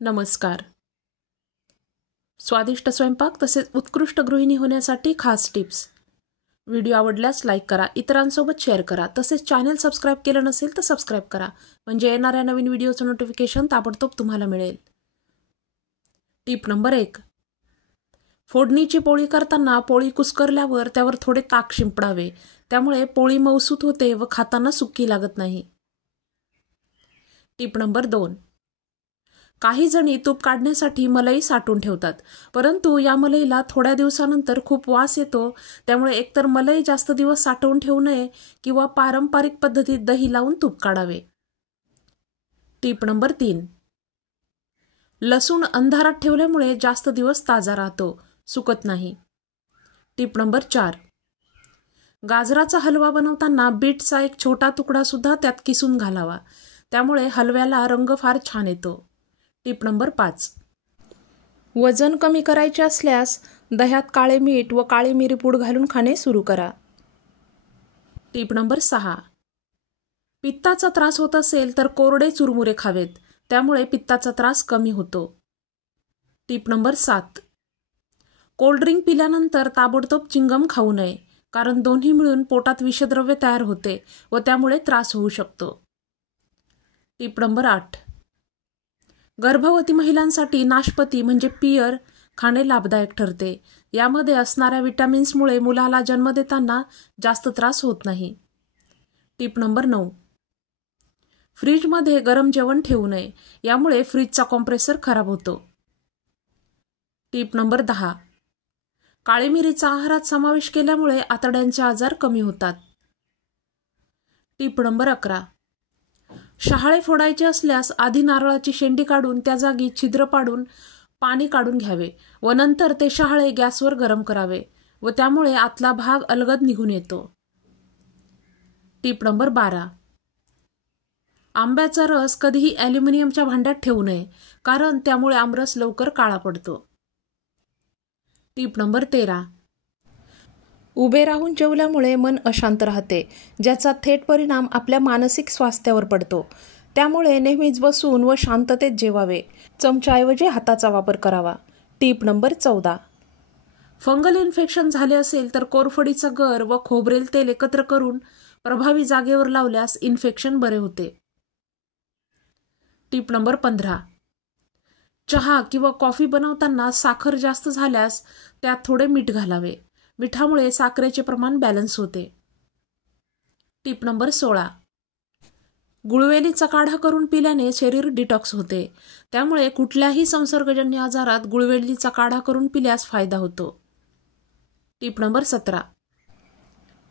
नमस्कार. स्वादिष्ट स्वयंपाक तसेच उत्कृष्ट गृहिणी होण्यासाठी खास टिप्स. व्हिडिओ आवडल्यास लाईक करा, इतरांसोबत शेअर करा, तसेच चॅनल सबस्क्राईब केलं नसेल तर सबस्क्राईब करा, म्हणजे येणाऱ्या नवीन व्हिडिओचं नोटिफिकेशन ताबडतोब तुम्हाला मिळेल. Tip number 1. फोडणीची पोळी करताना पोळी कुस्करल्यावर त्यावर थोडे ताक शिंपडावे, त्यामुळे पोळी मऊसूत होते व खाताना सुकी लागत नाही. Tip number 2. काही जणी तूप काढण्यासाठी मलई साठवून ठेवतात, परंतु या मलईला थोड्या दिवसानंतर खूप वास येतो, त्यामुळे एकतर मलई जास्त दिवस साठवून ठेवू नये किंवा पारंपरिक पद्धतीत दही लावून तूप काढावे. Tip number 3. लसूण अंधारात ठेवल्यामुळे जास्त दिवस ताजा राहतो, सुकत नाही. Tip number 4. गाजराचा हलवा बनवताना बीटचा एक छोटा तुकडा सुद्धा त्यात किसून घालावा, त्यामुळे हलव्याला रंग फार छान येतो. Tip number 5. वजन कमी करायचे असल्यास दह्यात काळे मीठ व काळी मिरी पूड घालून खाणे सुरू करा. Tip number 6. पित्ताचा त्रास होत असेल तर कोरडे चुरमुरे खावेत, त्यामुळे पित्ताचा त्रास कमी होतो. Tip number 7. कोल्ड्रिंक पिल्यानंतर ताबडतोब चिंगम खाऊ नये, कारण दोन्ही मिळून पोटात विषद्रव्य तयार होते व त्यामुळे त्रास होऊ शकतो. Tip number 8. गर्भवती महिलांसाठी नाशपती म्हणजे पियर खाणे लाभदायक ठरते. यामध्ये असणाऱ्या विटॅमिन्समुळे मुलाला जन्म देताना जास्त त्रास होत नाही. Tip number 9. फ्रीजमध्ये गरम जेवण ठेवू नये, यामुळे फ्रीजचा कॉम्प्रेसर खराब होतो. Tip number 10. काळी मिरीचा आहारात समावेश केल्यामुळे आतड्यांचे आजार कमी होतात. Tip number 11. शहाळे फोडायचे असल्यास आधी नारळाची शेंडी काढून त्या जागी छिद्र पाडून पाणी काढून घ्यावे व नंतर ते शहाळे गॅसवर गरम करावे व त्यामुळे आतला भाग अलगद निघून येतो. Tip number 12. आंब्याचा रस कधीही ॲल्युमिनियमच्या भांड्यात ठेवू नये, कारण त्यामुळे आमरस लवकर काळा पडतो. Tip number 13. उभे राहून जेवल्यामुळे मन अशांत राहते, ज्याचा थेट परिणाम आपल्या मानसिक स्वास्थ्यावर पडतो. त्यामुळे नेहमीच बसून व शांततेत जेवावे. चमच्याऐवजी हाताचा वापर करावा. Tip number 14. फंगल इन्फेक्शन झाले असेल तर कोरफडीचा गर व खोबरेल तेल एकत्र करून प्रभावी जागेवर लावल्यास इन्फेक्शन बरे होते. Tip number 15. चहा किंवा कॉफी बनवताना साखर जास्त झाल्यास त्यात थोडे मीठ घालावे. मिठामुळे साखरेचे प्रमाण बॅलन्स होते. Tip number 16. गुळवेलीचा काढा करून पिल्याने शरीर डिटॉक्स होते, त्यामुळे कुठल्याही संसर्गजन्य आजारात गुळवेलीचा काढा करून पिल्यास फायदा होतो. Tip number 17.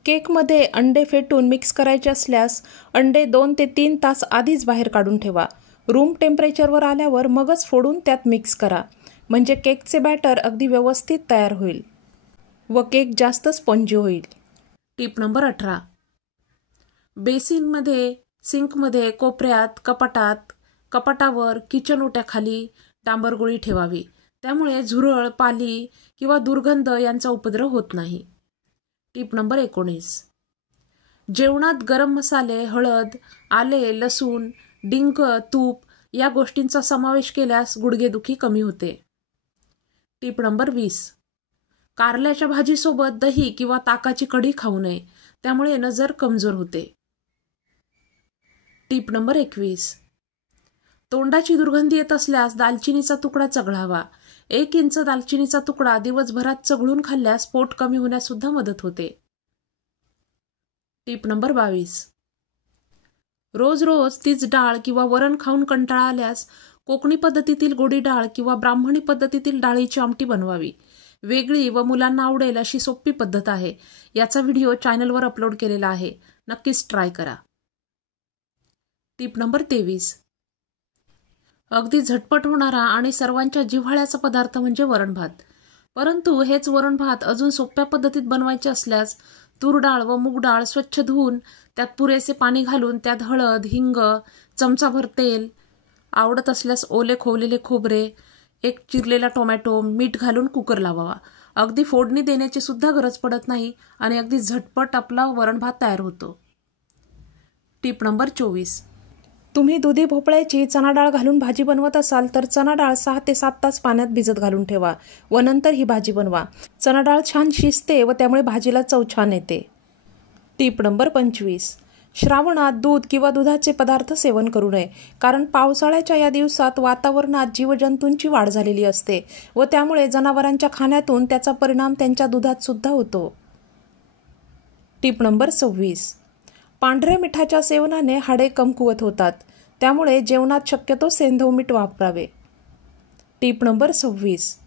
केकमध्ये अंडे फेटून मिक्स करायचे असल्यास अंडे 2 ते 3 तास आधीच बाहेर काढून ठेवा. रूम टेम्परेचरवर आल्यावर मगच फोडून त्यात मिक्स करा, म्हणजे केकचे बॅटर अगदी व्यवस्थित तयार होईल व केक जास्त स्पंजी होईल. Tip number 18. बेसिनमध्ये, सिंकमध्ये, कोपऱ्यात, कपाटावर, किचन ओट्याखाली डांबरगोळी ठेवावी, त्यामुळे झुरळ, पाली किंवा दुर्गंध यांचा उपद्रव होत नाही. Tip number 19. जेवणात गरम मसाले, हळद, आले, लसूण, डिंक, तूप या गोष्टींचा समावेश केल्यास गुडघेदुखी कमी होते. Tip number 20. कारल्याच्या भाजीसोबत दही किंवा ताकाची कढी खाऊ नये, त्यामुळे नजर कमजोर होते. Tip number 21. तोंडाची दुर्गंधी येत असल्यास दालचिनीचा तुकडा चघळावा. 1 इंच दालचिनीचा तुकडा दिवसभरात चघळून खाल्ल्यास पोट कमी होण्यास सुद्धा मदत होते. Tip number 22. रोज तीच डाळ किंवा वरण खाऊन कंटाळा आल्यास कोकणी पद्धतीतील गोडी डाळ किंवा ब्राह्मणी पद्धतीतील डाळीची आमटी बनवावी. वेगळी व मुलांना आवडेल अशी सोपी पद्धत आहे. याचा व्हिडिओ चॅनलवर अपलोड केलेला आहे, नक्कीच ट्राय करा. Tip number 23. अगदी झटपट होणारा आणि सर्वांच्या जिव्हाळ्याचा पदार्थ म्हणजे वरण भात. परंतु हेच वरण भात अजून सोप्या पद्धतीत बनवायचे असल्यास तूर डाळ व मूग डाळ स्वच्छ धुवून त्यात पुरेसे पाणी घालून त्यात हळद, हिंग, चमचाभर तेल, आवडत असल्यास ओले खोवलेले खोबरे, 1 चिरलेला टोमॅटो, मीठ घालून कुकर लावावा. अगदी फोडणी देण्याची सुद्धा गरज पडत नाही आणि अगदी झटपट आपला वरण भात तयार होतो. Tip number 24. तुम्ही दुधी भोपळ्याची चणा डाळ घालून भाजी बनवत असाल तर चणा डाळ 6 ते 7 तास पाण्यात भिजत घालून ठेवा व नंतर ही भाजी बनवा. चणा डाळ छान शिजते व त्यामुळे भाजीला चव छान येते. टीप नंबर 25. श्रावणात दूध किंवा दुधाचे पदार्थ सेवन करू नये, कारण पावसाळ्याच्या या दिवसात वातावरणात जीवजंतूंची वाढ झालेली असते व त्यामुळे जनावरांच्या खाण्यातून त्याचा परिणाम त्यांच्या दुधात सुद्धा होतो. टीप नंबर 26. पांढऱ्या मिठाच्या सेवनाने हाडे कमकुवत होतात, त्यामुळे जेवणात शक्यतो सेंधव मीठ वापरावे. टीप नंबर 26.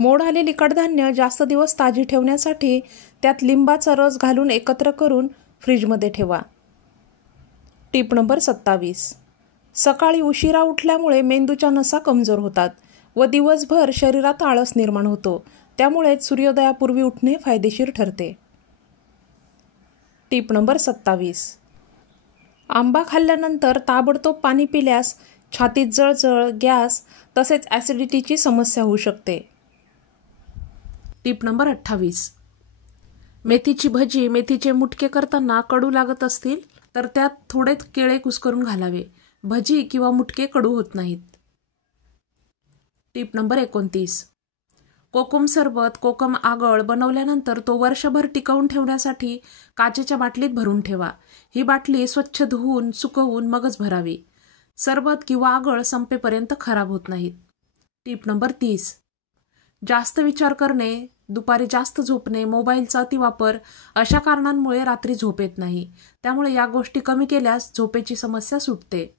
मोड आलेली कडधान्य जास्त दिवस ताजी ठेवण्यासाठी त्यात लिंबाचा रस घालून एकत्र करून फ्रीजमध्ये ठेवा. टीप नंबर 27. सकाळी उशिरा उठल्यामुळे मेंदूच्या नसा कमजोर होतात व दिवसभर शरीरात आळस निर्माण होतो, त्यामुळे सूर्योदयापूर्वी उठणे फायदेशीर ठरते. टीप नंबर 27. आंबा खाल्ल्यानंतर ताबडतोब पाणी पिल्यास छातीत जळजळ, गॅस तसेच ॲसिडिटीची समस्या होऊ शकते. टीप नंबर 28. मेथीची भजी, मेथीचे मुटके करताना कडू लागत असतील तर त्यात थोडे केळे कुस्करून घालावे. भजी किंवा मुटके कडू होत नाहीत. टीप नंबर 29. कोकम सरबत, कोकम आगळ बनवल्यानंतर तो वर्षभर टिकवून ठेवण्यासाठी काचेच्या बाटलीत भरून ठेवा. ही बाटली स्वच्छ धुवून सुकवून मगच भरावी. सरबत किंवा आगळ संपेपर्यंत खराब होत नाहीत. टीप नंबर 30. जास्त विचार करणे, दुपारी जास्त झोपणे, मोबाईलचा अतिवापर अशा कारणांमुळे रात्री झोप येत नाही. त्यामुळे या गोष्टी कमी केल्यास झोपेची समस्या सुटते.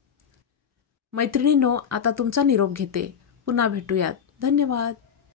मैत्रिणींनो, आता तुमचा निरोप घेते. पुन्हा भेटूयात. धन्यवाद.